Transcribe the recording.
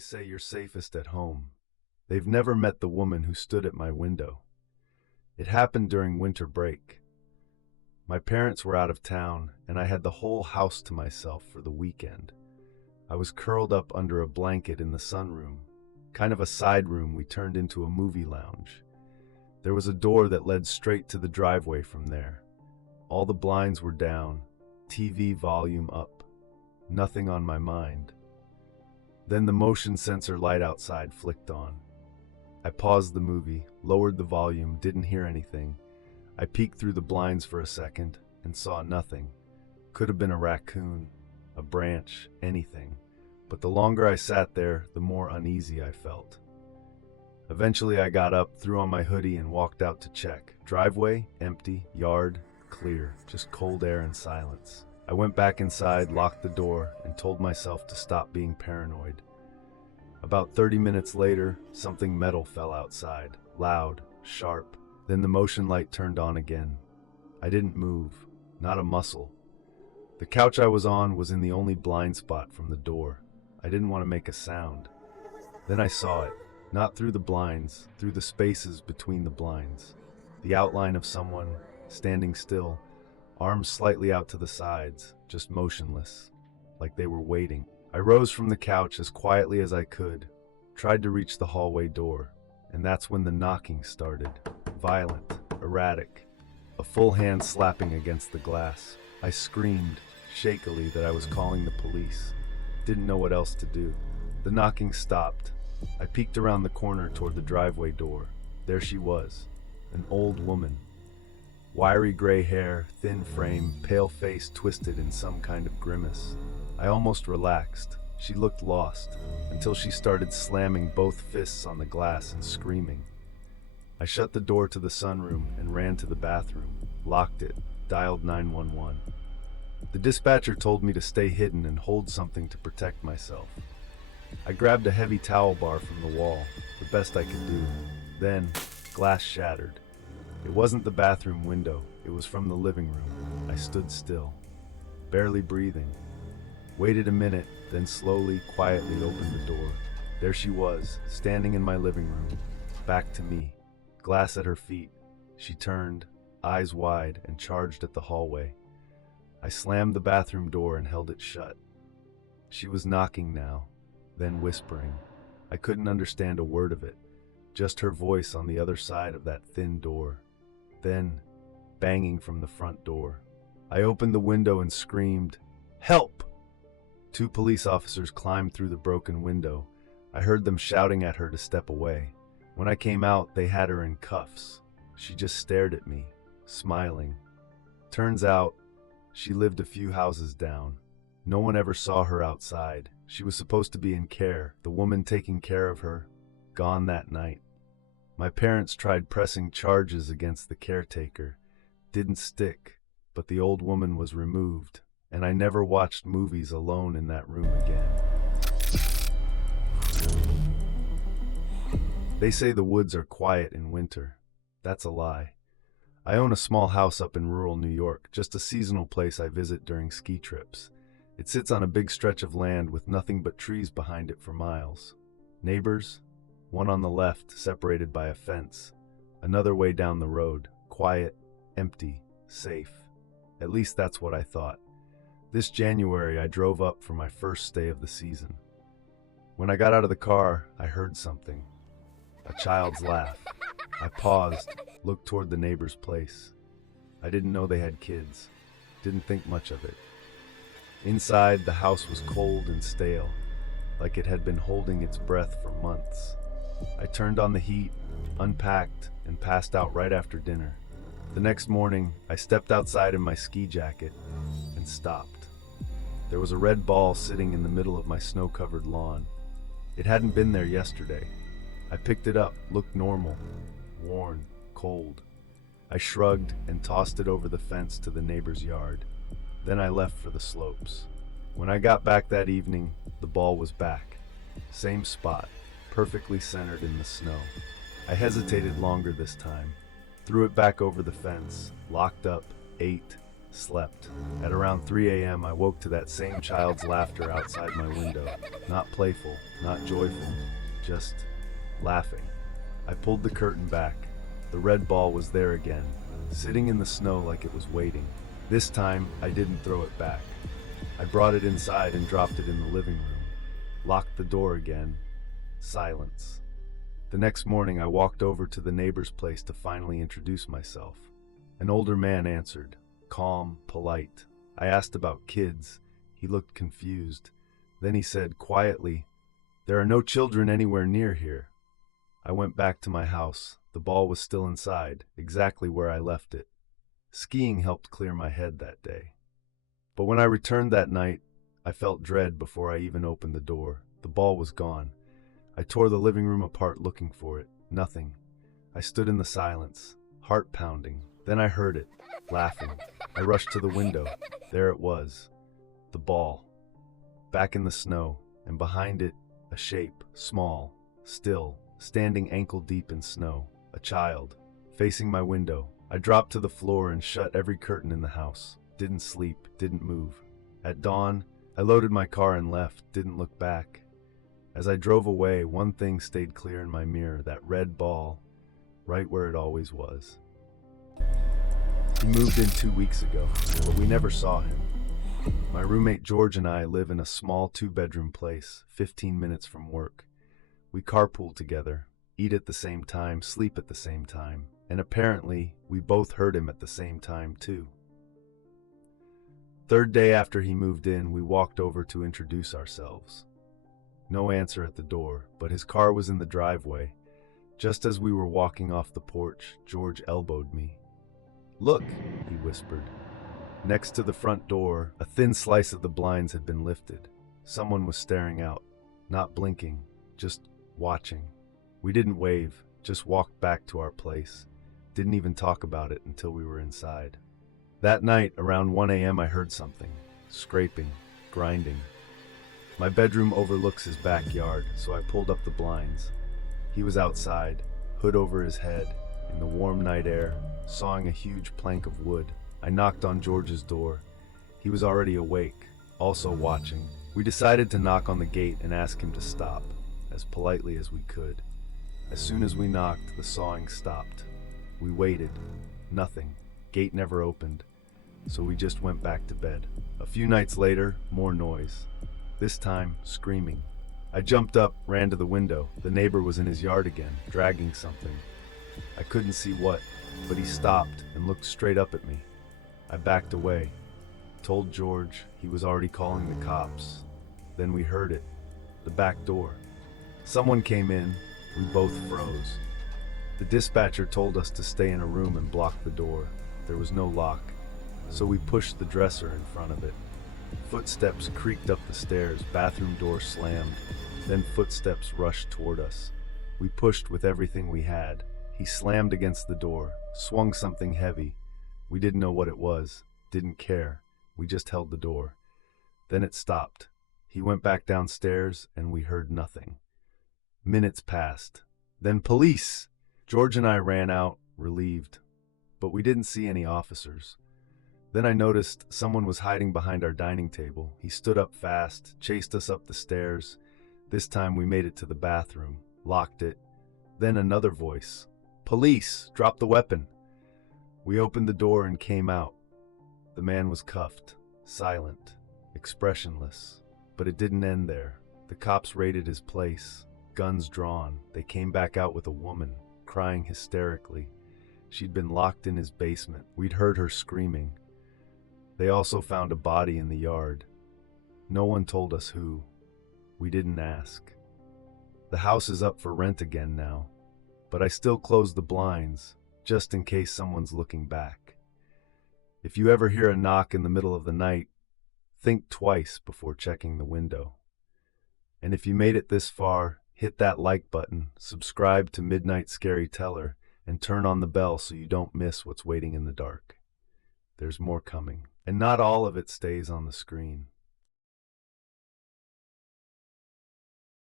always say you're safest at home. They've never met the woman who stood at my window. It happened during winter break. My parents were out of town, and I had the whole house to myself for the weekend. I was curled up under a blanket in the sunroom, kind of a side room we turned into a movie lounge. There was a door that led straight to the driveway from there. All the blinds were down, TV volume up. Nothing on my mind. Then the motion sensor light outside flicked on. I paused the movie, lowered the volume, didn't hear anything. I peeked through the blinds for a second and saw nothing. Could have been a raccoon, a branch, anything. But the longer I sat there, the more uneasy I felt. Eventually I got up, threw on my hoodie, and walked out to check. Driveway, empty. Yard, clear. Just cold air and silence. I went back inside, locked the door, and told myself to stop being paranoid. About 30 minutes later, something metal fell outside. Loud, sharp. Then the motion light turned on again. I didn't move. Not a muscle. The couch I was on was in the only blind spot from the door. I didn't want to make a sound. Then I saw it. Not through the blinds, through the spaces between the blinds. The outline of someone, standing still, arms slightly out to the sides, just motionless, like they were waiting. I rose from the couch as quietly as I could, tried to reach the hallway door, and that's when the knocking started. Violent, erratic, a full hand slapping against the glass. I screamed, shakily, that I was calling the police. Didn't know what else to do. The knocking stopped. I peeked around the corner toward the driveway door. There she was, an old woman. Wiry gray hair, thin frame, pale face twisted in some kind of grimace. I almost relaxed. She looked lost, until she started slamming both fists on the glass and screaming. I shut the door to the sunroom and ran to the bathroom, locked it, dialed 911. The dispatcher told me to stay hidden and hold something to protect myself. I grabbed a heavy towel bar from the wall, the best I could do. Then, glass shattered. It wasn't the bathroom window, it was from the living room. I stood still, barely breathing. Waited a minute, then slowly, quietly opened the door. There she was, standing in my living room, back to me, glass at her feet. She turned, eyes wide, and charged at the hallway. I slammed the bathroom door and held it shut. She was knocking now, then whispering. I couldn't understand a word of it, just her voice on the other side of that thin door. Then, banging from the front door. I opened the window and screamed, "Help!" 2 police officers climbed through the broken window. I heard them shouting at her to step away. When I came out, they had her in cuffs. She just stared at me, smiling. Turns out, she lived a few houses down. No one ever saw her outside. She was supposed to be in care. The woman taking care of her, gone that night. My parents tried pressing charges against the caretaker. Didn't stick, but the old woman was removed, and I never watched movies alone in that room again. They say the woods are quiet in winter. That's a lie. I own a small house up in rural New York, just a seasonal place I visit during ski trips. It sits on a big stretch of land with nothing but trees behind it for miles. Neighbors? One on the left, separated by a fence. Another way down the road, quiet, empty, safe. At least that's what I thought. This January, I drove up for my first stay of the season. When I got out of the car, I heard something. A child's laugh. I paused, looked toward the neighbor's place. I didn't know they had kids. Didn't think much of it. Inside, the house was cold and stale, like it had been holding its breath for months. I turned on the heat, unpacked, and passed out right after dinner. The next morning, I stepped outside in my ski jacket and stopped. There was a red ball sitting in the middle of my snow-covered lawn. It hadn't been there yesterday. I picked it up, looked normal, worn, cold. I shrugged and tossed it over the fence to the neighbor's yard. Then I left for the slopes. When I got back that evening, the ball was back. Same spot, perfectly centered in the snow. I hesitated longer this time, threw it back over the fence, locked up, ate, slept. At around 3 a.m., I woke to that same child's laughter outside my window. Not playful, not joyful, just laughing. I pulled the curtain back. The red ball was there again, sitting in the snow like it was waiting. This time, I didn't throw it back. I brought it inside and dropped it in the living room. Locked the door again. Silence. The next morning, I walked over to the neighbor's place to finally introduce myself. An older man answered, calm, polite. I asked about kids. He looked confused. Then he said quietly, "There are no children anywhere near here." I went back to my house. The ball was still inside, exactly where I left it. Skiing helped clear my head that day. But when I returned that night, I felt dread before I even opened the door. The ball was gone. I tore the living room apart looking for it. Nothing. I stood in the silence, heart pounding. Then I heard it, laughing. I rushed to the window. There it was. The ball. Back in the snow, and behind it, a shape, small, still, standing ankle deep in snow. A child. Facing my window. I dropped to the floor and shut every curtain in the house. Didn't sleep, didn't move. At dawn, I loaded my car and left, didn't look back. As I drove away, one thing stayed clear in my mirror, that red ball, right where it always was. He moved in 2 weeks ago, but we never saw him. My roommate George and I live in a small 2-bedroom place, 15 minutes from work. We carpool together, eat at the same time, sleep at the same time, and apparently we both heard him at the same time too. Third day after he moved in, we walked over to introduce ourselves. No answer at the door, but his car was in the driveway. Just as we were walking off the porch, George elbowed me. "Look," he whispered. Next to the front door, a thin slice of the blinds had been lifted. Someone was staring out, not blinking, just watching. We didn't wave, just walked back to our place. Didn't even talk about it until we were inside. That night, around 1 a.m., I heard something. Scraping, grinding. My bedroom overlooks his backyard, so I pulled up the blinds. He was outside, hood over his head, in the warm night air, sawing a huge plank of wood. I knocked on George's door. He was already awake, also watching. We decided to knock on the gate and ask him to stop, as politely as we could. As soon as we knocked, the sawing stopped. We waited. Nothing. Gate never opened. So we just went back to bed. A few nights later, more noise. This time, screaming. I jumped up, ran to the window. The neighbor was in his yard again, dragging something. I couldn't see what, but he stopped and looked straight up at me. I backed away, told George. He was already calling the cops. Then we heard it, the back door. Someone came in. We both froze. The dispatcher told us to stay in a room and block the door. There was no lock, so we pushed the dresser in front of it. Footsteps creaked up the stairs, bathroom door slammed, then footsteps rushed toward us. We pushed with everything we had. He slammed against the door, swung something heavy. We didn't know what it was, didn't care. We just held the door. Then it stopped. He went back downstairs and we heard nothing. Minutes passed. Then police! George and I ran out, relieved. But we didn't see any officers. Then I noticed someone was hiding behind our dining table. He stood up fast, chased us up the stairs. This time we made it to the bathroom, locked it. Then another voice. "Police! Drop the weapon!" We opened the door and came out. The man was cuffed, silent, expressionless. But it didn't end there. The cops raided his place, guns drawn. They came back out with a woman, crying hysterically. She'd been locked in his basement. We'd heard her screaming. They also found a body in the yard. No one told us who. We didn't ask. The house is up for rent again now, but I still close the blinds, just in case someone's looking back. If you ever hear a knock in the middle of the night, think twice before checking the window. And if you made it this far, hit that like button, subscribe to Midnight Scary Teller, and turn on the bell so you don't miss what's waiting in the dark. There's more coming. And not all of it stays on the screen.